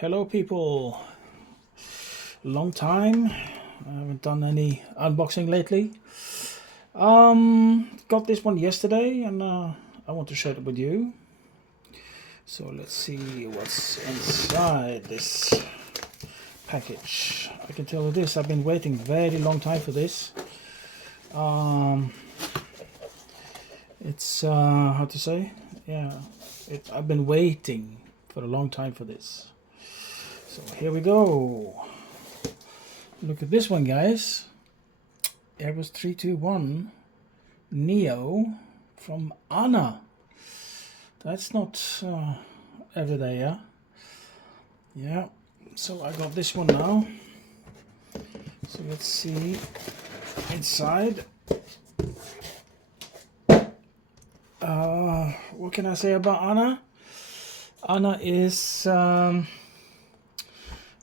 Hello people, long time. I haven't done any unboxing lately. Got this one yesterday and I want to share it with you. So let's see what's inside this package. I can tell you this, I've been waiting very long time for this. It's how to say? Yeah, I've been waiting for a long time for this. So here we go. Look at this one, guys. Airbus A321Neo from ANA. That's not every day, yeah? Yeah, so I got this one now. So let's see inside. What can I say about ANA? ANA is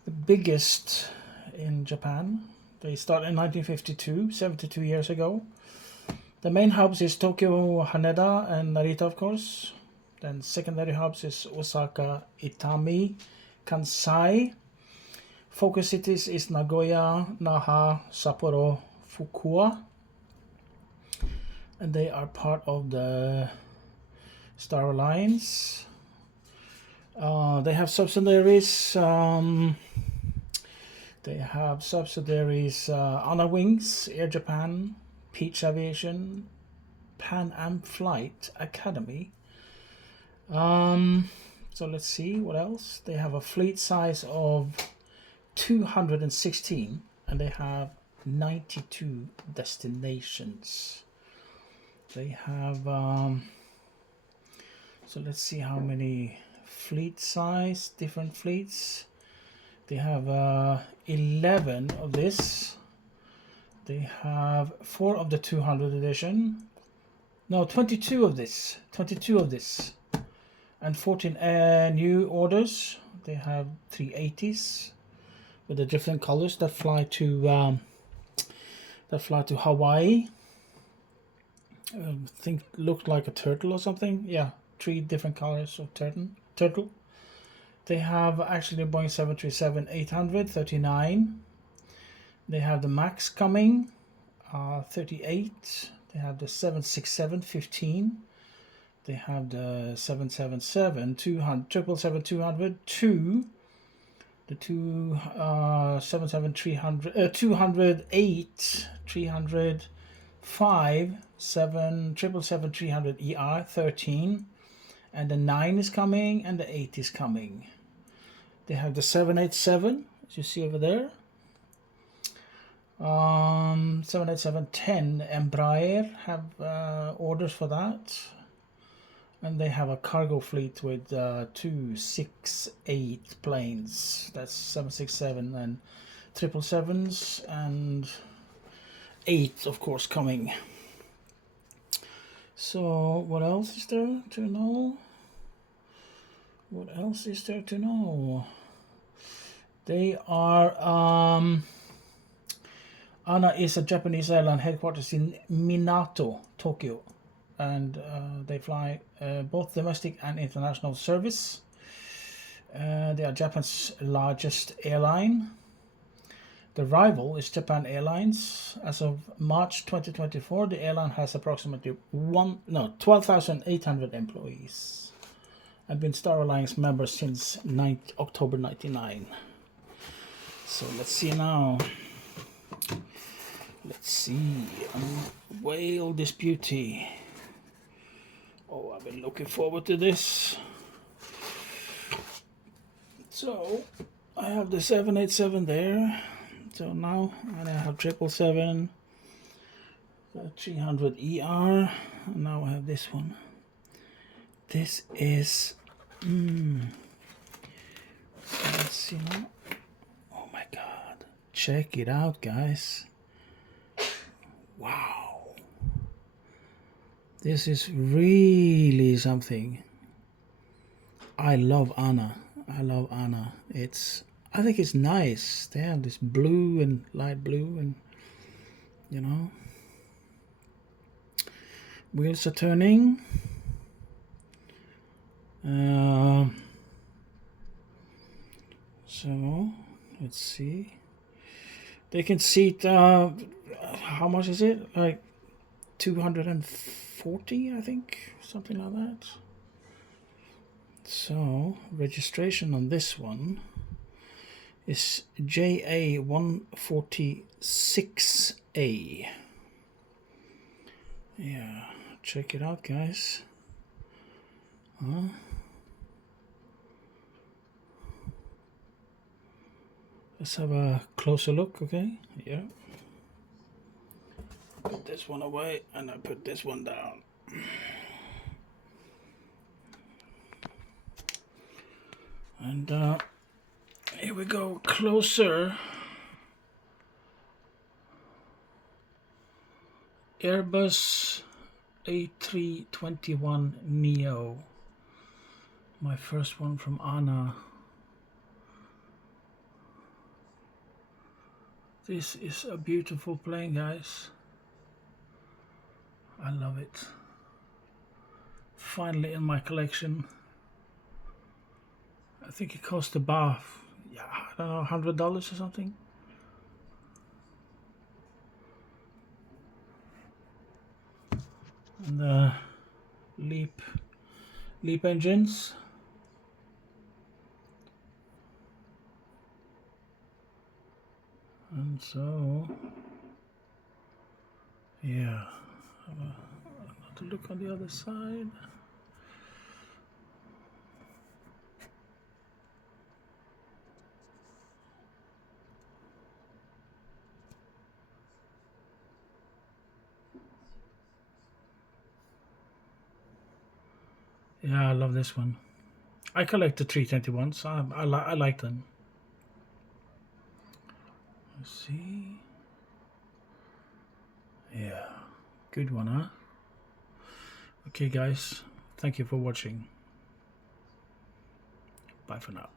the biggest in Japan. They started in 1952, 72 years ago. The main hubs is Tokyo, Haneda, and Narita, of course. Then secondary hubs is Osaka, Itami, Kansai. Focus cities is Nagoya, Naha, Sapporo, Fukuoka. And they are part of the Star Alliance. They have subsidiaries. ANA Wings, Air Japan, Peach Aviation, Pan Am Flight Academy. So let's see what else. They have a fleet size of 216 and they have 92 destinations. They have so let's see how many fleet size, different fleets. They have 11 of this. They have 4 of the 200 edition. No, 22 of this. 22 of this. And 14 new orders. They have 380s with the different colors that fly to Hawaii. I think looked like a turtle or something. Yeah, 3 different colors of turtle. They have actually the Boeing 737-800, 39. They have the MAX coming, 38. They have the 767, 15. They have the 777, 200, 777-200, 2. The 777-300, 208, 300, 5, 7, 777-300ER, 13. And the 9 is coming and the 8 is coming. They have the 787, as you see over there. 787-10 Embraer have orders for that. And they have a cargo fleet with 268 planes. That's 767 and 777s and 8, of course, coming. So what else is there to know? What else is there to know? They are ANA is a Japanese airline headquarters in Minato, Tokyo, and they fly both domestic and international service. They are Japan's largest airline. The rival is Japan Airlines. As of March 2024, the airline has approximately 12,800 employees. I've been Star Alliance member since October 99. So let's see now. Let's see. Unveil this beauty. Oh, I've been looking forward to this. So I have the 787 there. So now I have 777, 300ER, and now I have this one. This is, let's see now. Oh my God, check it out, guys. Wow. This is really something. I love ANA. I love ANA. I think it's nice. They have this blue and light blue and, you know. Wheels are turning. So let's see. They can seat. How much is it? Like 240, I think, something like that. So registration on this one is JA146A. Yeah, check it out, guys. Let's have a closer look, okay? Yeah. Put this one away and I put this one down. And here we go, closer. Airbus A321Neo. My first one from Anna. This is a beautiful plane, guys. I love it. Finally in my collection. I think it cost about, yeah, I don't know, $100 or something. And the LEAP engines. And so, yeah, have another look on the other side. Yeah, I love this one. I collect the 321s. I like them. Let's see. Yeah, good one, huh? Okay, guys. Thank you for watching. Bye for now.